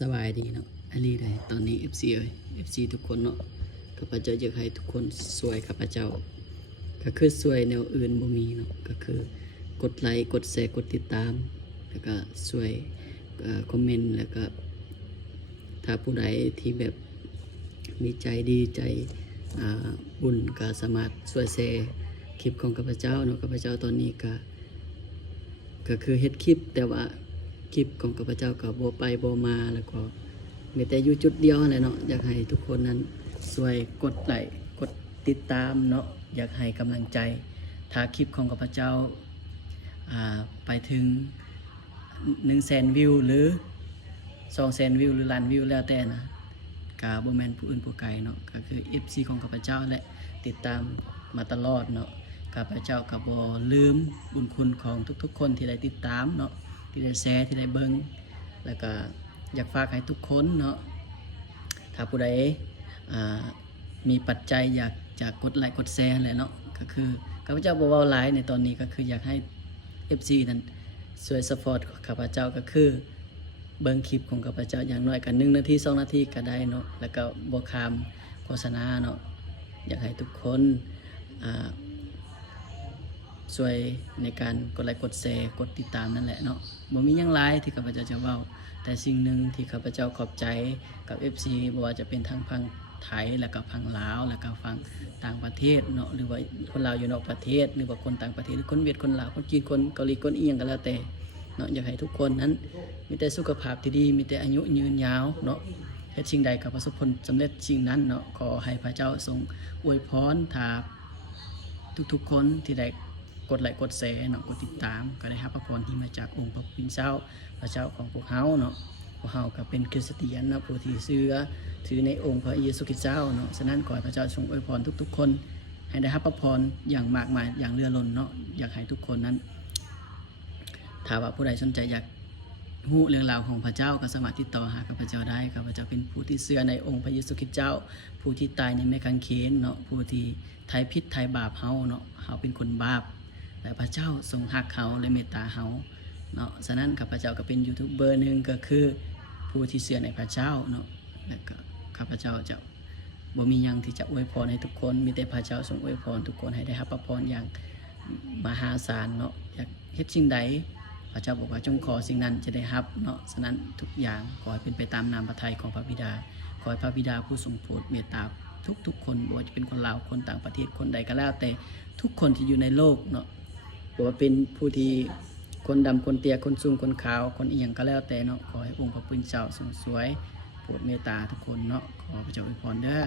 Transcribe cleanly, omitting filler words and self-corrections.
สบายดีเนาะอลีได้ตอนนี้ FC เอ้ย FC ทุกคนเนาะข้าพเจ้าอยากให้ทุกคนสวยข้าพเจ้าก็คือสวยแนวอื่นบ่มีเนาะก็คือกดไลค์กดแชร์กดติดตามแล้วก็สวยคอมเมนต์แล้วก็ถ้าผู้ใดที่แบบมีใจดีใจบุญก็สามารถสวยแชร์คลิปของข้าพเจ้าเนาะข้าพเจ้าตอนนี้ก็คือเฮ็ดคลิปแต่ว่าคลิปของข้าพเจ้าก็บ่ไปบ่มาแล้วก็มีแต่อยู่จุดเดียวนั่นแหละเนาะอยากให้ทุกคนนั้นช่วยกดไลค์กดติดตามเนาะอยากให้กำลังใจถ้าคลิปของข้าพเจ้าไปถึง100,000 วิวหรือ200,000 วิวหรือล้านวิวแล้วแต่นะก็บ่แม่นผู้อื่นผู้ไกลเนาะก็คือ FC ของข้าพเจ้าและติดตามมาตลอดเนาะข้าพเจ้าก็บ่ลืมบุญคุณของทุกๆคนที่ได้ติดตามเนาะที่ได้แชร์ที่ได้เบิ่งแล้วก็อยากฝากให้ทุกคนเนาะถ้าผู้ใดมีปัจจัยอยากจะกดไลค์กดแชร์แหละเนาะก็คือข้าพเจ้าบ่เว้าหลายในตอนนี้ก็คืออยากให้ FC นั้นช่วยซัพพอร์ตข้าพเจ้าก็คือเบิ่งคลิปของข้าพเจ้าอย่างน้อยก็1นาที2นาทีก็ได้เนาะแล้วก็บ่ข้ามโฆษณาเนาะอยากให้ทุกคนช่วยในการกดไลค์กดแชร์กดติดตามนั่นแหละเนาะบ่มีหยังหลายที่ข้าพเจ้าจะเว้าแต่สิ่งหนึ่งที่ข้าพเจ้าขอบใจกับ FC บ่ว่าจะเป็นทางฝั่งไทยแล้วก็ฝั่งลาวแล้วก็ฝั่งต่างประเทศเนาะหรือว่าคนลาวอยู่นอกประเทศหรือว่าคนต่างประเทศหรือคนเวียดคนลาวคนจีนคนเกาหลีคนอีหยังก็แล้วแต่เนาะอยากให้ทุกคนนั้นมีแต่สุขภาพที่ดีมีแต่อายุยืนยาวเนาะเฮ็ดสิ่งใดก็ประสบผลสำเร็จสิ่งนั้นเนาะขอให้พระเจ้าทรงอวยพรถ้าทุกๆคนที่ได้กดไลค์กดแชร์เนาะกดติดตามก็ได้รับพระพรที่มาจากองค์พระผู้เป็นเจ้าพระเจ้าของพวกเฮาเนาะพวกเฮาก็เป็นคริสเตียนเนาะผู้ที่เชื่อถือในองค์พระเยซูคริสต์เจ้าเนาะฉะนั้นขอให้พระเจ้าทรงอวยพรทุกๆคนให้ได้รับพระพรอย่างมากมายอย่างเรือล้นเนาะอยากให้ทุกคนนั้นถ้าว่าผู้ใดสนใจอยากรู้เรื่องราวของพระเจ้าก็สามารถติดต่อหาข้าพเจ้าได้ข้าพเจ้าเป็นผู้ที่เชื่อในองค์พระเยซูคริสต์เจ้าผู้ที่ตายในไม้กางเขนเนาะผู้ที่ไถ่ผิดไถ่บาปเฮาเนาะเฮาเป็นคนบาปแต่พระเจ้าทรงรักเฮาและเมตตาเฮาเนาะฉะนั้นข้าพเจ้าก็เป็นยูทูบเบอร์นึงก็คือผู้ที่เชื่อในพระเจ้าเนาะแล้วก็ข้าพเจ้าจะบ่มีหยังที่จะอวยพรให้ทุกคนมีแต่พระเจ้าทรงอวยพรทุกคนให้ได้รับพระพรอย่างมหาศาลเนาะอยากเฮ็ดสิ่งใดพระเจ้าบอกว่าจงขอสิ่งนั้นจะได้รับเนาะฉะนั้นทุกอย่างขอให้เป็นไปตามนามพระทัยของพระบิดาขอให้พระบิดาผู้ทรงโปรดเมตตาทุกคนบ่ว่าจะเป็นคนลาวคนต่างประเทศคนใดก็แล้วแต่ทุกคนที่อยู่ในโลกเนาะบ่ว่าเป็นผู้ที่คนดำคนเตี้ยคนสูงคนขาวคนอีหยังก็แล้วแต่เนาะขอให้องค์พระผู้เป็นเจ้าทรงสวยโปรดเมตตาทุกคนเนาะขอพระเจ้าอวยพรเด้อ